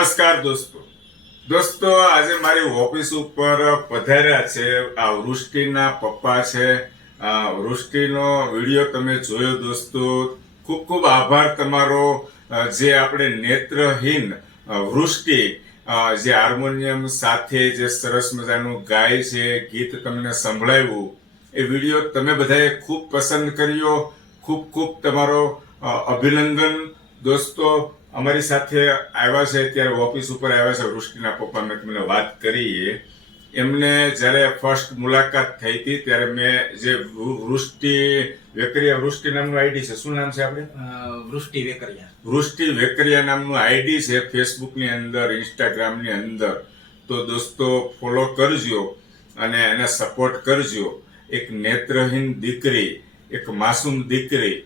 નમસ્કાર દોસ્તો આજે મારી ઓફિસ ઉપર પધાર્યા છે આ વૃષ્ટિના પપ્પા છે. વૃષ્ટિનો વિડીયો તમે જોયો દોસ્તો. ખૂબ ખૂબ આભાર તમારો. જે આપણે નેત્રહીન વૃષ્ટિ જે હાર્મોનિયમ સાથે જે સરસ મજાનું ગાય છે, ગીત તમને સંભળાવ્યું, એ વિડીયો તમે બધાએ ખૂબ પસંદ કર્યો. ખૂબ ખૂબ તમારો અભિનંદન દોસ્તો. અમારી સાથે આવ્યા છે, અત્યારે ઓફિસ ઉપર આવ્યા છે વૃષ્ટિના પપ્પા. મેં તમને વાત કરી, એમને જ્યારે ફર્સ્ટ મુલાકાત થઈ હતી ત્યારે મેં જે વૃષ્ટિ નામનું આઈડી છે. શું નામ છે આપણે? વૃષ્ટિ વેકરિયા નામનું આઈડી છે ફેસબુકની અંદર, ઇન્સ્ટાગ્રામની અંદર. તો દોસ્તો ફોલો કરજો અને એને સપોર્ટ કરજો. એક નેત્રહીન દીકરી, એક માસૂમ દીકરી,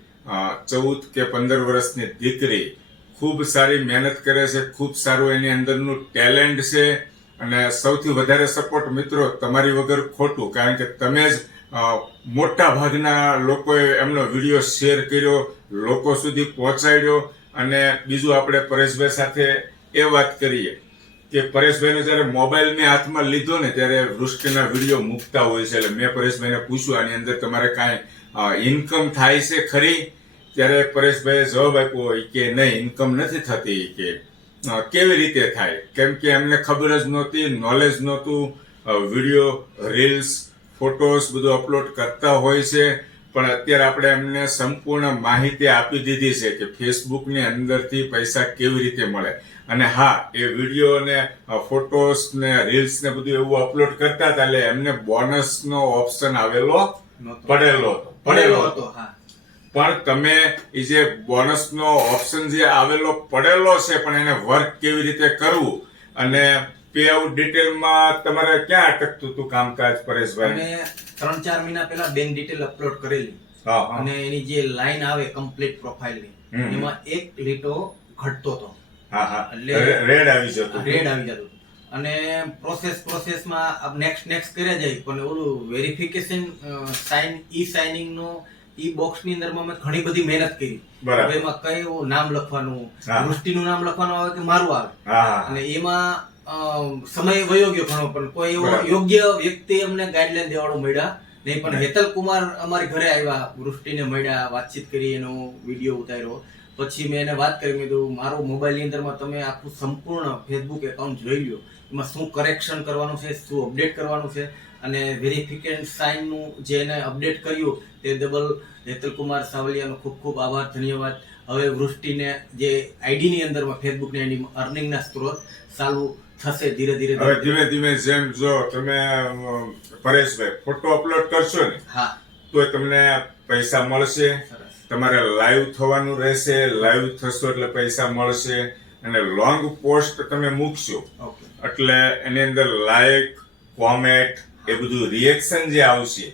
14 કે 15 વર્ષની દીકરી, ખૂબ સારી મહેનત કરે છે, ખૂબ સારું એની અંદરનું ટેલેન્ટ છે. અને સૌથી વધારે સપોર્ટ મિત્રો તમારી વગર ખોટું, કારણ કે તમે જ મોટા ભાગના લોકોએ એમનો વિડીયો શેર કર્યો, લોકો સુધી પહોંચાડ્યો. અને બીજું આપણે પરેશભાઈ સાથે એ વાત કરીએ કે પરેશભાઈને જ્યારે મોબાઈલ મેં હાથમાં લીધો ને ત્યારે વૃષ્ટિના વિડીયો મૂકતા હોય છે. એટલે મેં પરેશભાઈને પૂછ્યું, આની અંદર તમારે કાંઈ ઇન્કમ થાય છે ખરી? ત્યારે પરેશભાઈએ જવાબ આપ્યો હોય કે નહીં, ઇન્કમ નથી થતી. કે કેવી રીતે થાય? કેમ કે એમને ખબર જ નહોતી, નોલેજ નહોતું. વિડીયો, રીલ્સ, ફોટોસ બધું અપલોડ કરતા હોય છે, પણ અત્યારે આપણે એમને સંપૂર્ણ માહિતી આપી દીધી છે કે ફેસબુકની અંદરથી પૈસા કેવી રીતે મળે. અને હા, એ વિડીયો ને ફોટોસ ને રીલ્સ ને બધું એવું અપલોડ કરતા હતા, એટલે એમને બોનસનો ઓપ્શન પડેલો હતો. પણ તમે એ જે બોનસનો ઓપ્શન જે આવેલો પડેલો છે, પણ એને વર્ક કેવી રીતે કરવું અને પે આઉટ ડિટેલમાં તમારે ક્યાં અટકતું હતું કામકાજ પરેશભાઈ? અમે 3-4 મહિના પહેલા બેંક ડિટેલ અપલોડ કરેલી અને એની જે લાઈન આવે કમ્પ્લીટ પ્રોફાઇલની, એમાં એક લીટો ઘટતો હતો. એટલે રેડ આવી જતો. અને પ્રોસેસમાં નેક્સ્ટ કર્યા જાય, પણ ઓલું વેરિફિકેશન સાઇનિંગ નો બોક્સ ની અંદર મેં ઘણી બધી મહેનત કરી. એમાં કયું નામ લખવાનું, વૃષ્ટિનું નામ લખવાનું આવે કે મારું આવે, અને એમાં સમય વયો ગયો ઘણો, પણ કોઈ એવો યોગ્ય વ્યક્તિ અમને ગાઈડલાઈન દેવાળો મળ્યા નહીં. પણ હેતલ કુમાર અમારી ઘરે આવ્યા, વૃષ્ટિને મળ્યા, વાતચીત કરી, એનો વિડીયો ઉતાર્યો. પછી મેં એને વાત કરી, મેં કીધું મારું મોબાઈલ ની અંદરમાં તમે આખું સંપૂર્ણ ફેસબુક એકાઉન્ટ જોઈ લો, એમાં શું કરેક્શન કરવાનું છે, શું અપડેટ કરવાનું છે. અને વેરિફિકેશન સાઇન નું જે એને અપડેટ કર્યું તે ડબલ હેતલ કુમાર સાવલિયાનો ખૂબ ખૂબ આભાર, ધન્યવાદ. હવે વૃષ્ટિને જે આઈડી ની અંદરમાં ફેસબુક ની આઈડી અર્નિંગ ના સ્ત્રોત ચાલુ થશે ધીરે ધીરે. જેમ જો તમે પરેશભાઈ ફોટો અપલોડ કરશો ને, હા, તો તમને પૈસા મળશે. તમારે લાઈવ થવાનું રહેશે, લાઈવ થશો એટલે પૈસા મળશે. અને લોંગ પોસ્ટ તમે મૂકશો એટલે એની અંદર લાઈક, કોમેન્ટ, એ બધું રિએક્શન જે આવશે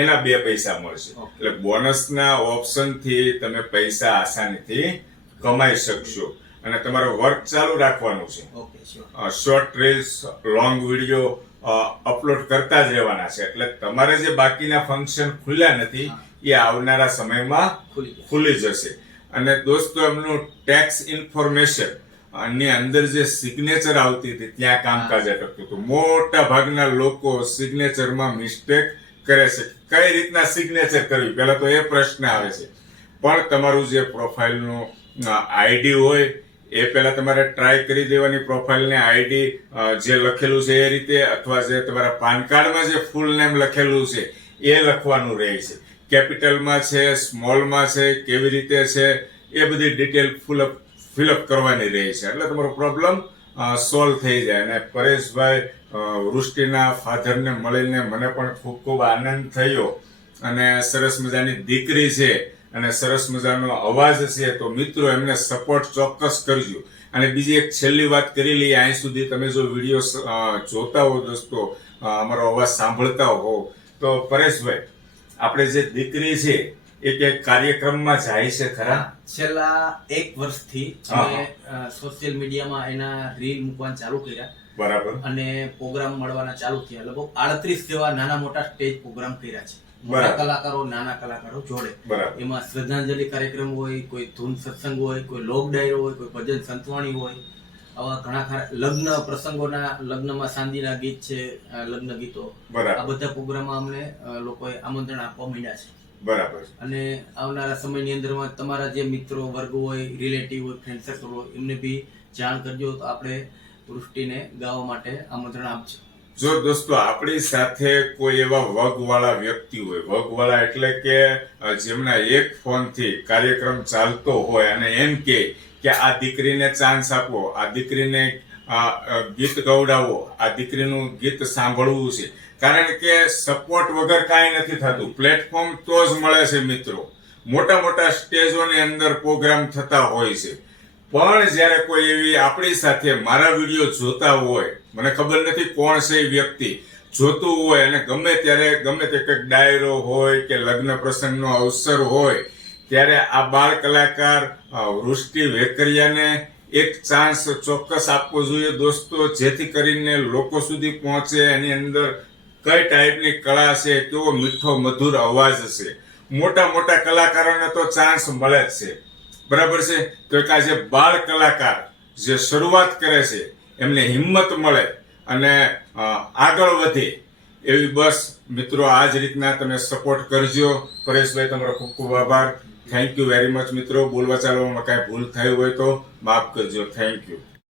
એના 2 પૈસા મળશે. એટલે બોનસના ઓપ્શન થી તમે પૈસા આસાનીથી કમાઈ શકશો. અને તમારો વર્ક ચાલુ રાખવાનું છે. Short reels, long video upload કરતા જ રહેવાના છે. એટલે તમારે જે બાકીના ફંક્શન ખુલ્યા નથી એ આવનારા સમયમાં ખુલી જશે. અને દોસ્તો એમનું ટેક્સ ઇન્ફોર્મેશન ની અંદર જે સિગ્નેચર આવતી હતી ત્યાં કામકાજ અટકતું હતું. મોટા ભાગના લોકો સિગ્નેચરમાં મિસ્ટેક કરે છે. કઈ રીતના સિગ્નેચર કરવી, પહેલા તો એ પ્રશ્ન આવે છે. પણ તમારું જે પ્રોફાઇલનું આઈડી હોય એ પહેલા તમારે ટ્રાય કરી દેવાની. પ્રોફાઇલની આઈડી જે લખેલું છે એ રીતે, અથવા જે તમારા પાન કાર્ડમાં જે ફૂલ નેમ લખેલું છે એ લખવાનું રહે છે. કેપિટલમાં છે, સ્મોલમાં છે, કેવી રીતે છે, એ બધી ડિટેલ ફિલઅપ કરવાની રહે છે. એટલે તમારો પ્રોબ્લેમ સોલ્વ થઈ જાય. અને પરેશભાઈ વૃષ્ટિના ફાધરને મળીને મને પણ ખૂબ ખૂબ આનંદ થયો. અને સરસ મજાની દીકરી છે અને સરસ મજાનો અવાજ છે. તો મિત્રો એમને સપોર્ટ ચોક્કસ કરજો. અને બીજી એક છેલ્લી વાત કરી લઈએ. અહીં સુધી તમે જો વિડીયો જોતા હો દોસ્તો, અમારો અવાજ સાંભળતા હો, તો પરેશભાઈ આપણે જે દીકરી છે એ ક્યાંક કાર્યક્રમમાં જાય છે ખરા? છેલ્લા 1 વર્ષથી અમે સોશિયલ મીડિયામાં એના રીલ મૂકવાનું ચાલુ કર્યા. બરાબર. અને પ્રોગ્રામ મળવાના ચાલુ થયા. લગભગ 38 જેવા નાના મોટા સ્ટેજ પ્રોગ્રામ કર્યા છે. મોટા કલાકારો, નાના કલાકારો જોડે. એમાં શ્રદ્ધાંજલિ કાર્યક્રમ હોય, કોઈ ધૂન સત્સંગ હોય, કોઈ લોક ડાયરો હોય, કોઈ ભજન સંતવાણી હોય, આવા ઘણા ખરા લગ્ન પ્રસંગોના લગ્નમાં સાંદીના ગીત છે, લગ્ન ગીતો, બરાબર. આ બધા પ્રોગ્રામમાં અમને લોકોએ આમંત્રણ આપવા માંડ્યા છે. બરાબર. અને આવનારા સમયની અંદરમાં તમારા જે મિત્રો વર્ગ હોય, રિલેટિવ હોય, ફ્રેન્ડ સર્કલ હોય, એમને બી જાણ કરજો તો આપણે વૃષ્ટિને ગાવા માટે આમંત્રણ આપજો. જો દોસ્તો આપણી સાથે કોઈ એવા વગવાળા વ્યક્તિ હોય, વગવાળા એટલે કે જેમના એક ફોનથી કાર્યક્રમ ચાલતો હોય અને એમ કે આ દીકરીને ચાન્સ આપો, આ દીકરીને ગીત ગવડાવો, આ દીકરીનું ગીત સાંભળવું છે, કારણ કે સપોર્ટ વગર કાંઈ નથી થતું. પ્લેટફોર્મ તો જ મળે છે મિત્રો. મોટા મોટા સ્ટેજોની અંદર પ્રોગ્રામ થતા હોય છે, પણ જ્યારે કોઈ એવી આપણી સાથે મારા વિડીયો જોતા હોય, મને ખબર નથી કોણ છે એ વ્યક્તિ, જોતું હોય અને ગમે ત્યારે ગમે તે કંઈક ડાયરો હોય કે લગ્ન પ્રસંગનો અવસર હોય, ત્યારે આ બાળ કલાકાર વૃષ્ટિ વેકરિયાને એક ચાન્સ ચોક્કસ આપવો જોઈએ દોસ્તો, જેથી કરીને લોકો સુધી પહોંચે. એની અંદર કઈ ટાઈપની કળા છે, કેવો મીઠો મધુર અવાજ છે. મોટા મોટા કલાકારોને તો ચાન્સ મળે જ છે, બરાબર છે. તો એક આ જે બાળ કલાકાર જે શરૂઆત કરે છે એમને હિંમત મળે અને આગળ વધે એવી બસ મિત્રો આ જ રીતના તમે સપોર્ટ કરજો. પરેશભાઈ તમારો ખૂબ ખૂબ આભાર. થેન્ક યુ વેરી મચ મિત્રો. બોલવા ચાલવામાં કાંઈ ભૂલ થઈ હોય તો માફ કરજો. Thank you.